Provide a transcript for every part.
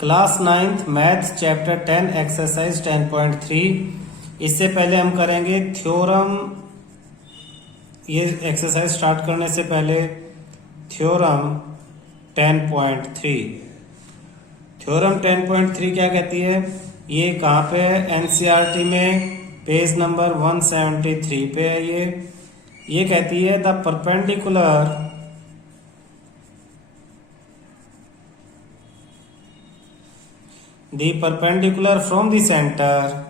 Class 9th math chapter 10 exercise 10.3। इससे पहले हम करेंगे थ्योरम। ये एक्सरसाइज स्टार्ट करने से पहले थ्योरम 10.3। थ्योरम 10.3 क्या कहती है? ये कहाँ पे है? एनसीईआरटी में पेज नंबर 173 पे है। ये कहती है the perpendicular from the center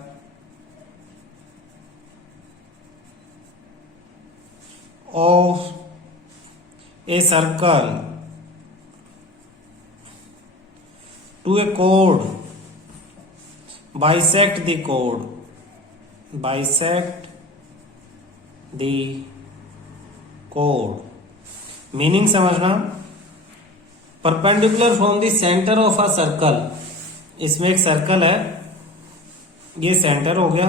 of a circle to a chord bisect the chord। Meaning समझना। Perpendicular from the centre of a circle, इसमें एक सर्कल है, ये सेंटर हो गया।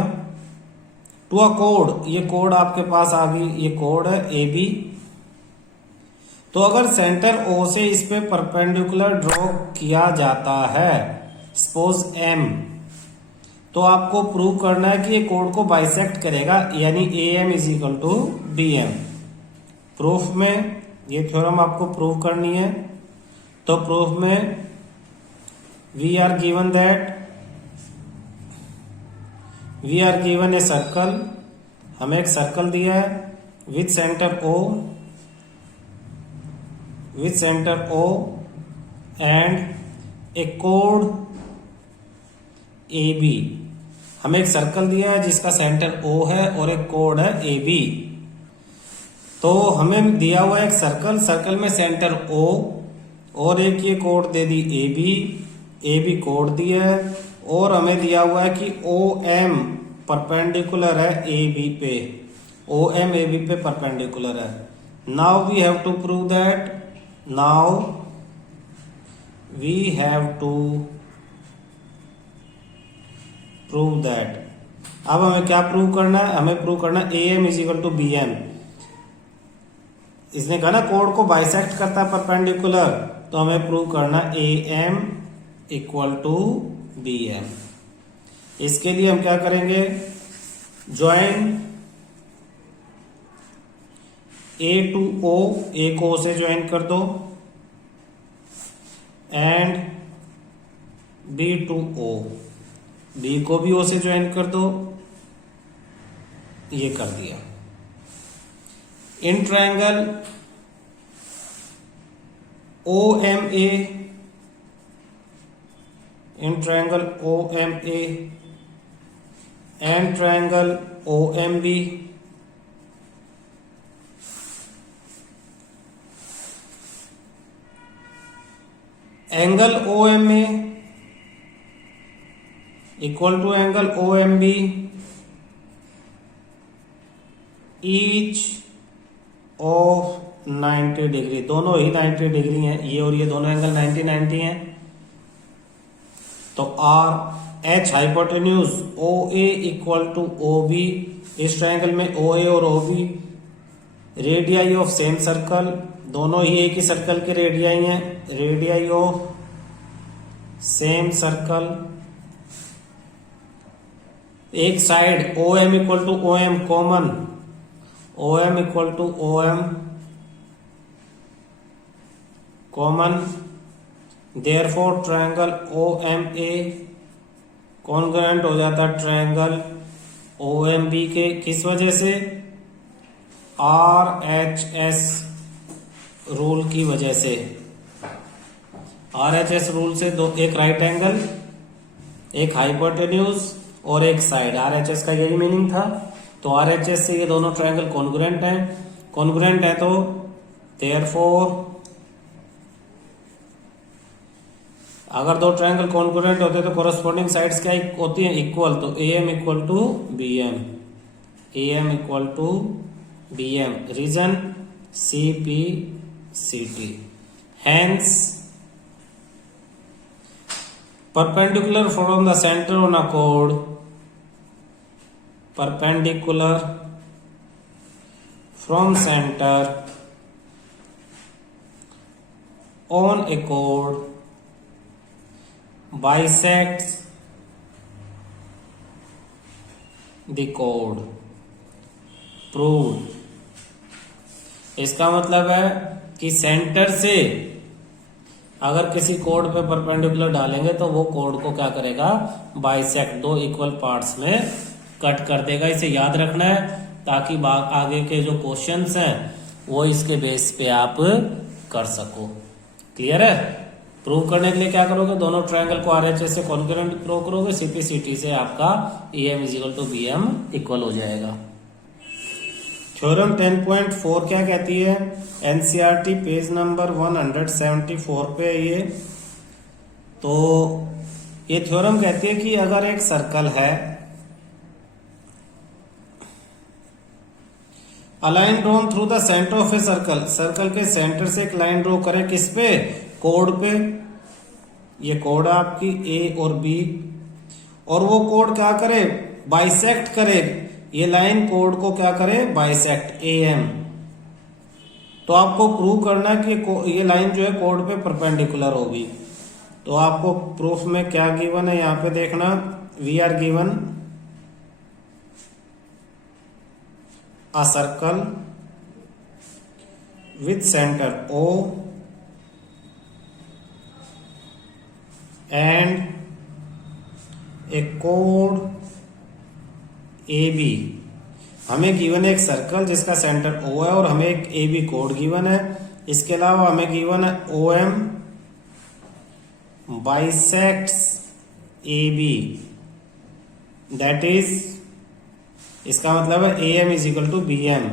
टू अ कोड, ये कोड आपके पास आ गई, ये कोड है ए बी। तो अगर सेंटर ओ से इस पे परपेंडिकुलर ड्रॉ किया जाता है, सपोज एम, तो आपको प्रूव करना है कि ये कोड को बाइसेक्ट करेगा, यानी A M is equal to B M. Proof में ये थ्योरम आपको प्रूव करनी है। तो प्रूफ में we are given a circle, हमें एक सर्कल दिया है with center O and a chord AB। हमें एक सर्कल दिया है जिसका सेंटर O है और एक कोड है AB। तो हमें दिया हुआ एक सर्कल में सेंटर O और एक ये कोड दे दी ए बी कोड दिया है, और हमें दिया हुआ है कि ओ एम परपेंडिकुलर है ए बी पे, ओ एम ए बी पे परपेंडिकुलर है। Now we have to prove that. अब हमें क्या प्रूव करना है? हमें प्रूव करना है A M is equal to B M. इसने कहा ना कोड को बाइसेक्ट करता है परपेंडिकुलर, तो हमें प्रूव करना A M equal to B M. इसके लिए हम क्या करेंगे? ज्वाइन ए टू ओ, ए को ओ से ज्वाइन कर दो, and B to O, B को भी ओ से ज्वाइन कर दो। ये कर दिया। In triangle O M A, in triangle OMA and triangle OMB, angle OMA equal to angle OMB, each of 90 degree. दोनों ही 90 डिग्री हैं, ये और ये दोनों एंगल 90 हैं। तो R H hypotenuse O A equal to O B. इस triangle में ओ ए और O B radii of same circle, दोनों ही एक ही सर्कल के रेडियाई हैं। रेडियाई ऑफ सेम सर्कल, एक side O M equal to O M common, O M equal to O M common. Therefore triangle O M A congruent हो जाता है ट्रायंगल ओ एम बी के। किस वजह से? आर एच एस रूल की वजह से। आर एच एस रूल से दो, एक राइट एंगल, एक हाइपोटेन्यूज और एक साइड। आर एच एस का यही मीनिंग था। तो आर एच एस से ये दोनों ट्रायंगल कॉन्ग्रुएंट है। तो देयरफॉर अगर दो ट्रायंगल कॉन्ग्रुएंट होते तो कोरस्पॉन्डिंग साइड्स क्या होती हैं? इक्वल। तो ए M equal to B M, A M equal to B M. Reason C P C T. Hence perpendicular from the centre on a code, perpendicular from centre on A code bisects the chord, proved। इसका मतलब है कि centre से अगर किसी code पे perpendicular डालेंगे तो वो कोड को क्या करेगा, बाइसेक्ट, दो इक्वल पार्ट्स में कट कर देगा। इसे याद रखना है ताकि आगे के जो क्वेश्चंस हैं वो इसके बेस पे आप कर सको। क्लियर है? प्रूव करने के लिए क्या करोगे, दोनों ट्रायंगल को आरएचएस से कॉन्करेंट प्रूव करोगे, सीपीसीटी से आपका EM = BM इक्वल हो जाएगा। थ्योरम 10.4 क्या कहती है, एनसीईआरटी पेज नंबर 174 पे है ये। तो ये थ्योरम कहती है कि अगर एक सर्कल है, a line drawn through the centre of a circle, circle के सेंटर से एक लाइन ड्रॉ करें, किस पे, कोड पे। ये कोड है आपकी A और B, और वो कोड क्या करे, बाइसेक्ट करे, ये लाइन कोड को क्या करे, बाइसेक्ट, AM। तो आपको प्रूव करना है कि ये लाइन जो है कोड पे परपेंडिकुलर होगी। तो आपको प्रूफ में क्या गिवन है, यहां पे देखना, we are given a circle with center O and a chord AB। हमें गिवन है एक सर्कल जिसका सेंटर O है और हमें एक AB कोड गिवन है। इसके अलावा हमें गिवन है OM bisects AB, that is, इसका मतलब है AM = BM,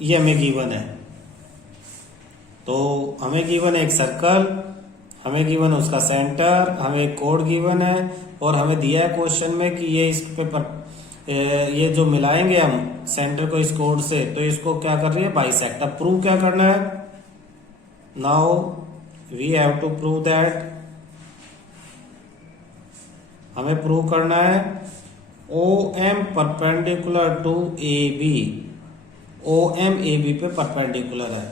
ये हमें गिवन है। तो हमें गिवन है एक सर्कल, हमें गिवन है उसका सेंटर, हमें एक कोड गिवन है, और हमें दिया है क्वेश्चन में कि ये इस पे ये जो मिलाएंगे हम सेंटर को इस कोड से, तो इसको क्या कर रही है, बाइसेक्ट। अब प्रूव क्या करना है, now we have to prove that, हमें प्रूव करना है OM perpendicular to AB, OM AB पे परपेंडिकुलर है,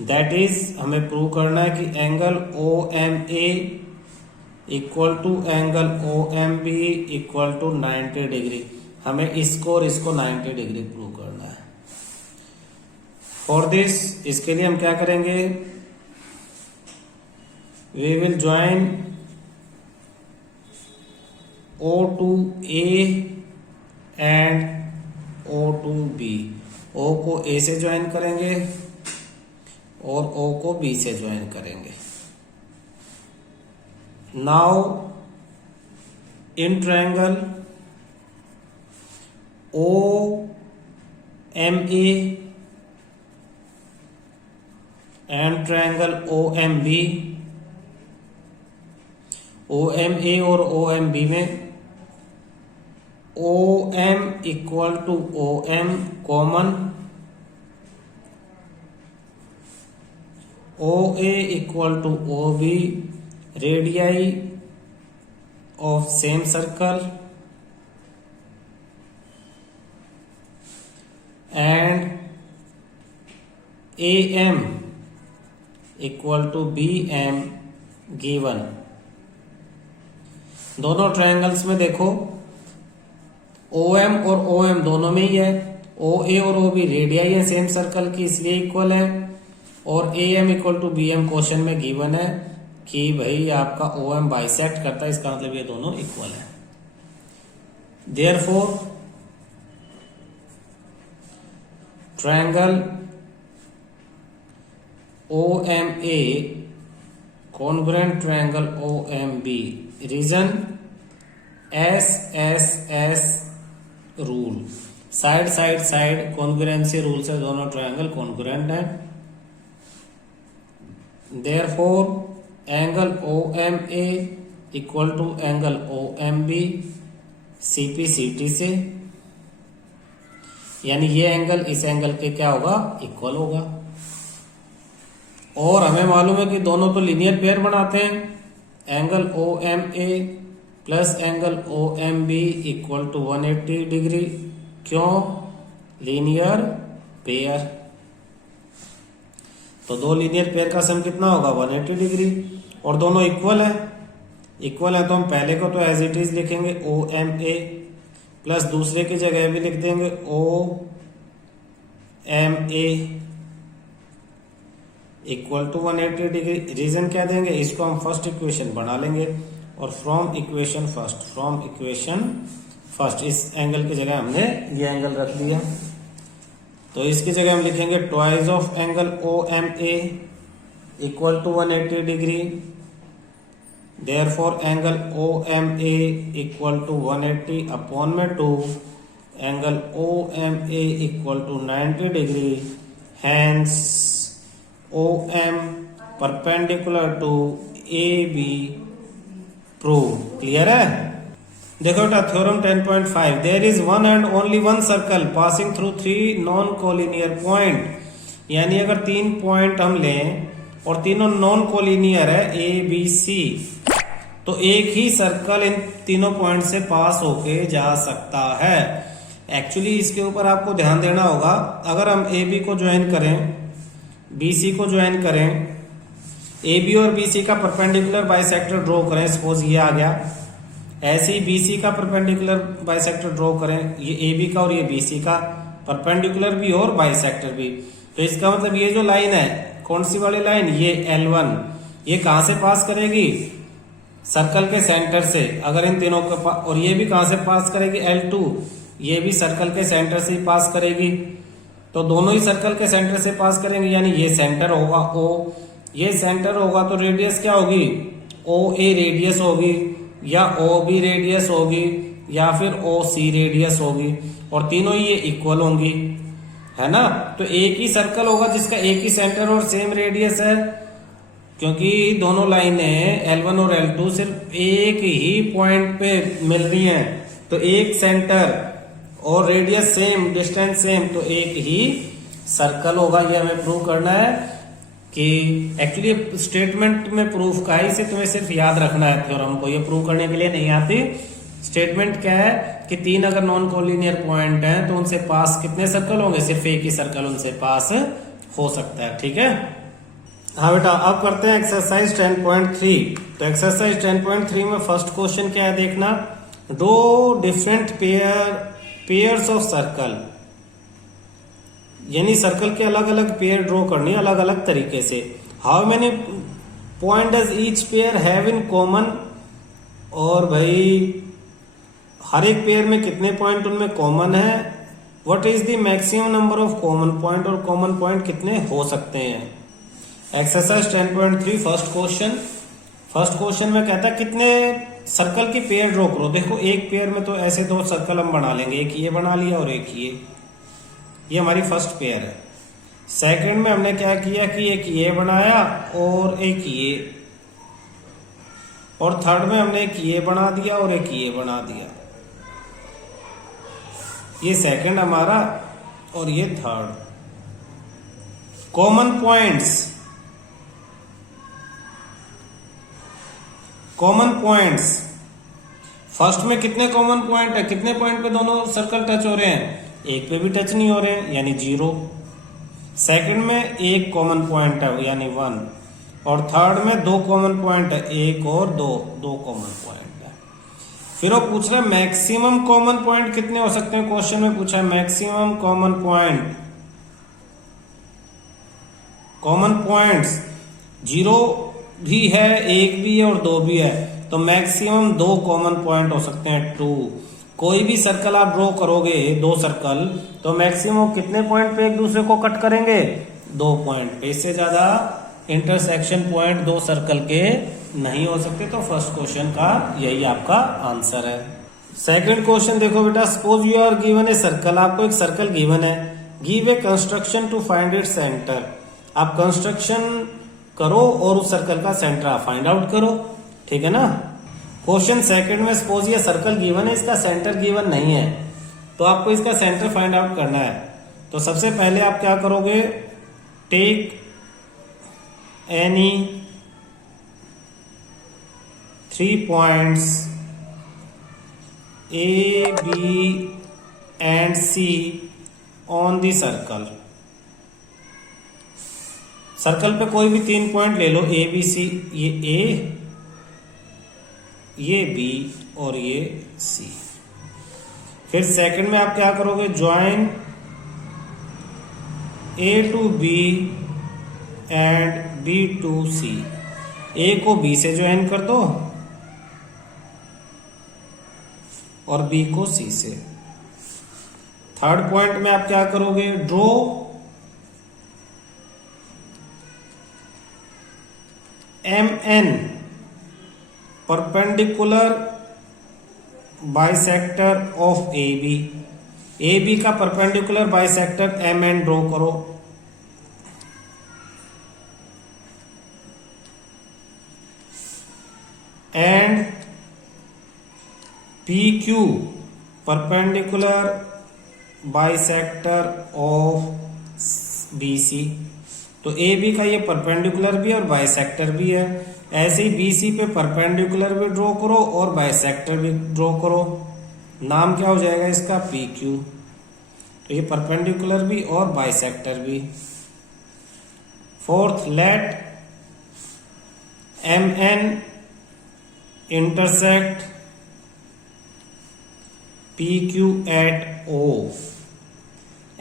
दैट इज हमें प्रूव करना है कि angle OMA equal to angle OMB equal to 90 degree. हमें इसको और इसको 90 डिग्री प्रूव करना है। फॉर दिस, इसके लिए हम क्या करेंगे, we will join O to A and O to B। O को A से ज्वाइन करेंगे और O को B से ज्वाइन करेंगे। Now in triangle OMA and triangle OMB, OMA और OMB में OM equal to OM common, OA equal to OB, radii of same circle, and AM equal to BM given. दोनों triangles में देखो OM और OM दोनों में ही है, OA और OB रेडियाई है सेम सर्कल की, इसलिए इक्वल है, और AM equal to BM question में गिवन है कि भाई आपका OM बाइसेक्ट करता है, इसका मतलब ये दोनों इक्वल है। Therefore triangle OMA congruent triangle OMB, reason SSS rule, side side side congruency rule से दोनों ट्रायंगल कॉन्ग्रुएंट है। Therefore angle OMA equal to angle OMB CPCT से, यानी ये एंगल इस एंगल के क्या होगा, इक्वल होगा। और हमें मालूम है कि दोनों तो लीनियर पेयर बनाते हैं, angle OMA plus angle OMB equal to 180 degree. क्यों, लीनियर पेयर। तो दो लीनियर पेयर का सम कितना होगा 180 डिग्री, और दोनों इक्वल है। इक्वल है तो हम पहले को तो एज इट इज लिखेंगे OMA प्लस दूसरे की जगह भी लिख देंगे OMA equal to 180 degree. Reason क्या देंगे, इसको हम फर्स्ट इक्वेशन बना लेंगे और फ्रॉम इक्वेशन फर्स्ट इस एंगल की जगह हमने ये एंगल रख दिया, तो इसकी जगह हम लिखेंगे twice of angle OMA equal to 180 degree. Therefore angle OMA equal to 180 upon में 2, angle OMA equal to 90 degree. Hence OM perpendicular to AB prove. Clear है? देखो बेटा theorem 10.5, there is one and only one circle passing through 3 non collinear point. यानी अगर 3 point हम लें और तीनों नॉन कोलिनियर है ABC, तो एक ही सर्कल इन तीनों पॉइंट से पास होके जा सकता है। एक्चुअली इसके ऊपर आपको ध्यान देना होगा, अगर हम AB को ज्वाइन करें, BC को ज्वाइन करें, AB और BC का परपेंडिकुलर बाइसेक्टर ड्रॉ करें, सपोज ये आ गया, ऐसे ही BC का परपेंडिकुलर बाइसेक्टर ड्रॉ करें, ये AB का और ये BC का परपेंडिकुलर भी और बाइसेक्टर भी। तो इसका मतलब ये जो लाइन है, कौन सी वाली लाइन, ये L1, ये कहां से पास करेगी, सर्कल के सेंटर से। अगर इन तीनों के पास, और ये भी कहां से पास करेगी, L2, ये भी सर्कल के सेंटर से ही पास करेगी। तो दोनों ही सर्कल के सेंटर से पास करेंगे, यानी ये सेंटर होगा O, ये सेंटर होगा तो रेडियस क्या होगी, OA रेडियस होगी, या OB रेडियस होगी, या फिर OC रेडियस होगी, और तीनों ही ये इक्वल होंगी, है ना। तो एक ही सर्कल होगा जिसका एक ही सेंटर और सेम रेडियस है, क्योंकि दोनों लाइनें L1 और L2 सिर्फ एक ही पॉइंट पे मिल रही हैं, तो एक सेंटर और रेडियस सेम, डिस्टेंस सेम, तो एक ही सर्कल होगा। ये हमें प्रूव करना है कि एक्चुअली स्टेटमेंट में प्रूफ का है, इसे तुम्हें सिर्फ याद रखना है थ्योरम को, ये प्रूव करने के लिए नहीं आती। स्टेटमेंट क्या है कि 3 अगर नॉन कोलिनियर पॉइंट हैं तो उनसे पास कितने सर्कल होंगे, सिर्फ एक ही सर्कल उनसे पास हो सकता है। ठीक है, हाँ बेटा अब करते हैं एक्सरसाइज 10.3। तो एक्सरसाइज 10.3 में फर्स्ट क्वेश्चन क्या है देखना, दो डिफरेंट पेयर्स ऑफ सर्कल, यानी सर्कल के अलग अलग पेयर ड्रॉ करनी अलग अलग तरीके से। How many point does each pair have in common, और भाई हर एक पेयर में कितने पॉइंट उनमें कॉमन है। What is the maximum number of common point, और कॉमन पॉइंट कितने हो सकते हैं। एक्सरसाइज 10.3 फर्स्ट क्वेश्चन में कहता है कितने सर्कल की पेयर ड्रॉ करो। देखो एक पेयर में तो ऐसे दो सर्कल हम बना लेंगे, एक ये बना लिया और एक ये हमारी फर्स्ट पेयर है। सेकंड में हमने क्या किया कि एक ये बनाया और एक ये, और थर्ड में हमने एक ये बना दिया और एक ये बना दिया। ये सेकंड हमारा और ये थर्ड। कॉमन पॉइंट्स फर्स्ट में कितने कॉमन पॉइंट है, कितने पॉइंट पे दोनों सर्कल टच हो रहे हैं, एक पे भी टच नहीं हो रहे हैं यानी 0। सेकंड में एक कॉमन पॉइंट है यानी 1, और थर्ड में 2 कॉमन पॉइंट है, 1 और 2 कॉमन पॉइंट है। फिर वो पूछ रहा है मैक्सिमम कॉमन पॉइंट कितने हो सकते हैं। क्वेश्चन में पूछा है मैक्सिमम कॉमन पॉइंट्स 0 भी है, 1 भी है और 2 भी है, तो मैक्सिमम 2 कॉमन पॉइंट हो सकते हैं 2। कोई भी सर्कल आप ड्रॉ करोगे 2 सर्कल, तो मैक्सिमम कितने पॉइंट पे एक दूसरे को कट करेंगे, 2 पॉइंट पे। इससे ज्यादा इंटरसेक्शन पॉइंट 2 सर्कल के नहीं हो सकते। तो फर्स्ट क्वेश्चन का यही आपका आंसर है। सेकंड क्वेश्चन देखो बेटा, suppose you are given a circle, आपको एक सर्कल गिवन है, give a construction to find it centre. आप कंस्ट्रक्शन करो और उस सर्कल का सेंटर आप फाइंड आउट करो, ठीक है ना। क्वेश्चन सेकंड में सपोज ये सर्कल गिवन है, इसका सेंटर गिवन नहीं है, तो आपको इसका सेंटर फाइंड आउट करना है। तो सबसे पहले आप क्या करोगे, take any 3 points A, B and C on the circle। Circle पे कोई भी 3 पॉइंट ले लो, ए बी सी, ये ए, ये बी और ये सी। फिर सेकंड में आप क्या करोगे, join A to B and B to C. A को बी से ज्वाइन कर दो और बी को सी से। थर्ड पॉइंट में आप क्या करोगे, draw M N perpendicular bisector of A B. A B का perpendicular bisector M N draw करो। And P Q perpendicular bisector of B C. तो ए बी का ये परपेंडिकुलर भी है और बाइसेक्टर भी है। ऐसे ही बी सी पे परपेंडिकुलर भी ड्रॉ करो और बाइसेक्टर भी ड्रॉ करो। नाम क्या हो जाएगा इसका, पी क्यू। तो ये परपेंडिकुलर भी और बाइसेक्टर भी। Fourth, let M N intersect P Q at O.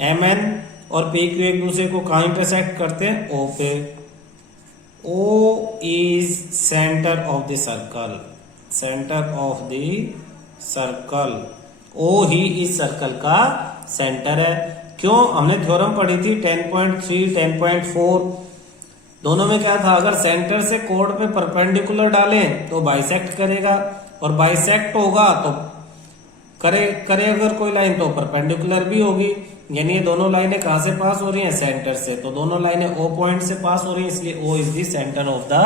M N और पी क्यू एक दूसरे को कहाँ इंटरसेक्ट करते हैं, ओ पे। O is centre of the circle, centre of the circle. O ही इस सर्कल का सेंटर है। क्यों, हमने थ्योरम पढ़ी थी 10.3 10.4, दोनों में क्या था, अगर सेंटर से कोड पे परपेंडिकुलर डालें तो बाइसेक्ट करेगा, और बाइसेक्ट होगा तो करे अगर कोई लाइन तो परपेंडिकुलर भी होगी। यानी ये दोनों लाइनें कहां से पास हो रही हैं, सेंटर से। तो दोनों लाइनें ओ पॉइंट से पास हो रही हैं, इसलिए O is the centre of the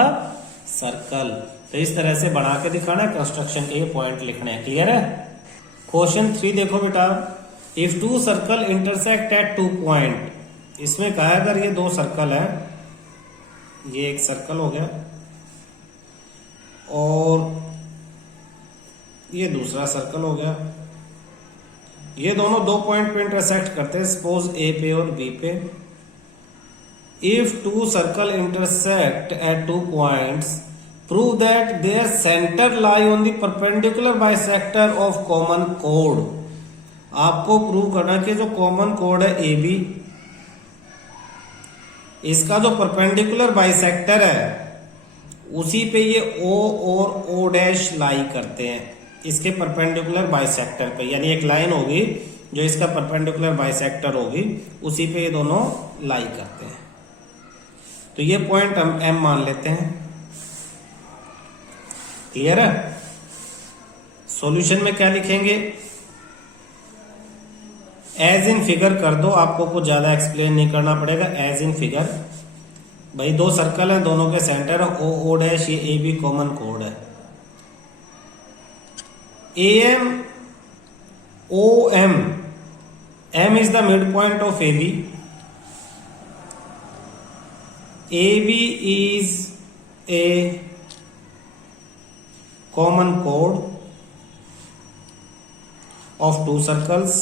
circle. तो इस तरह से बना के दिखाना है, कंस्ट्रक्शन के ये पॉइंट लिखने हैं। क्लियर है। क्वेश्चन 3 देखो बेटा, if two circle intersect at 2 point. इसमें कहा है अगर ये दो सर्कल है, ये एक सर्कल हो गया और ये दूसरा सर्कल हो गया, ये दोनों 2 पॉइंट पे इंटरसेक्ट करते हैं, सपोज ए पे और बी पे। If two circle intersect at 2 points, prove that their centre lie on the perpendicular bisector of common कोड। आपको प्रूव करना कि जो कॉमन कोड है ए बी, इसका जो परपेंडिकुलर बाइसेक्टर है उसी पे ये ओ और ओ डैश लाई करते हैं, इसके परपेंडिकुलर बाइसेक्टर पे। यानी एक लाइन होगी जो इसका परपेंडिकुलर बाइसेक्टर होगी, उसी पे ये दोनों लाई करते हैं। तो ये पॉइंट हम एम मान लेते हैं। क्लियर है। सॉल्यूशन में क्या लिखेंगे, एज इन फिगर कर दो, आपको कुछ ज्यादा एक्सप्लेन नहीं करना पड़ेगा। एज इन फिगर, भाई दो सर्कल हैं, दोनों के सेंटर है ओ ओ डैश, ये ए बी कॉमन कोड है। A M O M, M is the mid point of A B is a common कोड ऑफ टू सर्कल्स,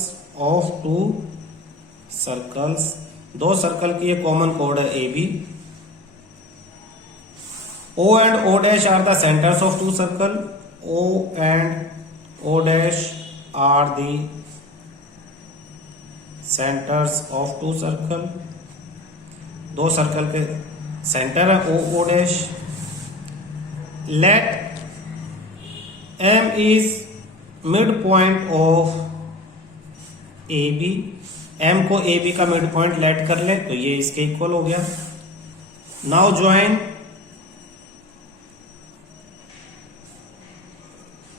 दो सर्कल की ये कॉमन कोड है A B. O and O dash are the centres of two circle, O and O dash are the centers of two circle। दो circle के centre है O O dash। Let M is mid point of AB, M को AB का mid point let कर ले तो ये इसके इक्वल हो गया। Now join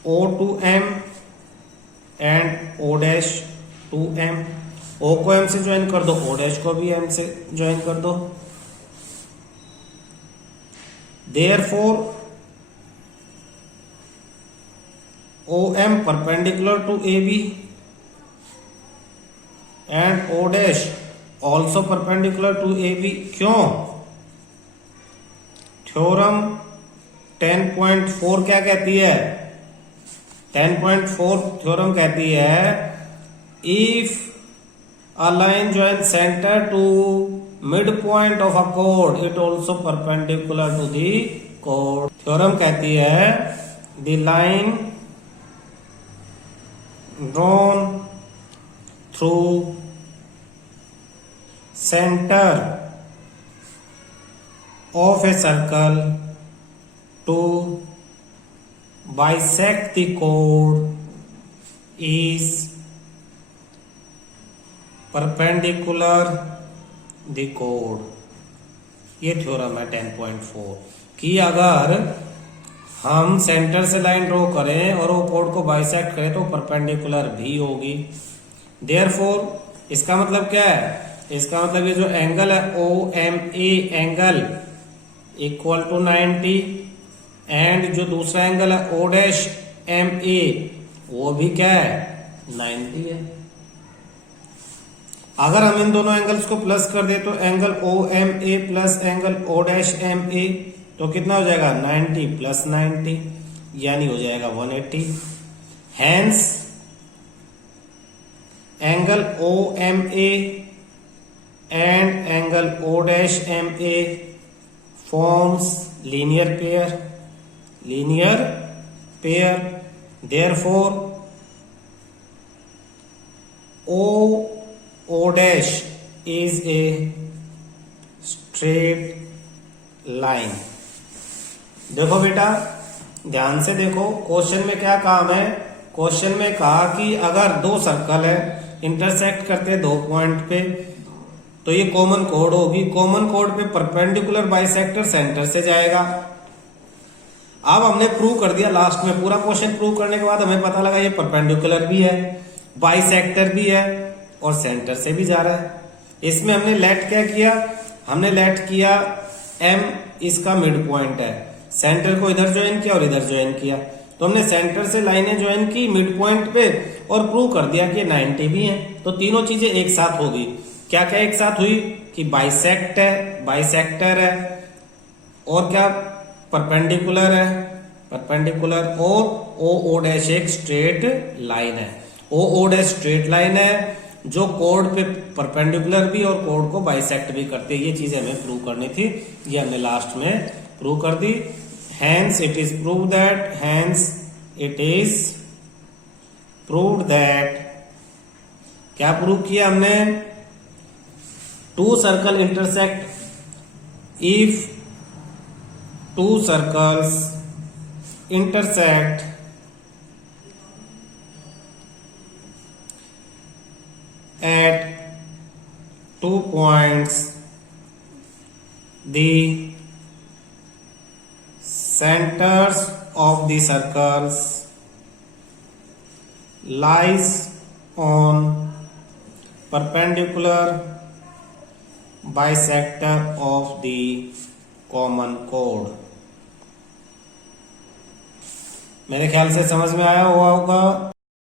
O to M and O dash to M। O को M से ज्वाइन कर दो, O डैश को भी M से ज्वाइन कर दो। Therefore OM perpendicular to AB and O dash also perpendicular to AB। क्यों, थ्योरम 10.4 क्या कहती है, 10.4 थ्योरम कहती है if A line joins center to midpoint of a chord. It also perpendicular to the chord. Theorem कहती है the line drawn through center of a circle to bisect the chord is perpendicular the chord. ये theorem है 10.4 कि अगर हम centre से line draw करें और वो कोड को बाइसेक्ट करें तो परपेंडिकुलर भी होगी. देयरफॉर इसका मतलब क्या है? इसका मतलब ये जो एंगल है O M A angle equal to 90 and जो दूसरा एंगल है ओ डैश एम ए वो भी क्या है 90 है. अगर हम इन दोनों एंगल्स को प्लस कर दे तो angle O M A plus angle O dash M A तो कितना हो जाएगा 90 प्लस 90 यानी हो जाएगा 180. Hence angle O M A and angle O dash M A forms linear pair. Therefore O dash is a straight line. देखो बेटा ध्यान से देखो क्वेश्चन में क्या काम है. क्वेश्चन में कहा कि अगर दो सर्कल है इंटरसेक्ट करते दो पॉइंट पे तो ये कॉमन कोड होगी. कॉमन कोड पे परपेंडिकुलर बाइसेक्टर सेंटर से जाएगा. अब हमने प्रूव कर दिया लास्ट में. पूरा क्वेश्चन प्रूव करने के बाद हमें पता लगा ये परपेंडिकुलर भी है बाइसेक्टर भी है और सेंटर से भी जा रहा है. इसमें हमने लेट क्या किया? हमने लेट किया M इसका मिड पॉइंट है. सेंटर को इधर ज्वाइन किया और इधर ज्वाइन किया तो हमने सेंटर से लाइनें ज्वाइन की मिड पॉइंट पे और प्रूव कर दिया कि 90 भी है. तो तीनों चीजें एक साथ होगी. क्या क्या एक साथ हुई कि बाइसेक्ट है बाइसेक्टर है और क्या परपेंडिकुलर है परपेंडिकुलर और ओ डैश एक स्ट्रेट लाइन है. ओ डैश स्ट्रेट लाइन है जो कोड पे परपेंडिकुलर भी और कोड को बाइसेक्ट भी करते हैं. ये चीजें हमें प्रूव करनी थी. ये हमने लास्ट में प्रूव कर दी. Hence it is proved that क्या प्रूव किया हमने? Two circle intersect if two circles intersect at 2 points the centers of the circles lies on perpendicular bisector of the common chord. मेरे ख्याल से समझ में आया हुआ होगा.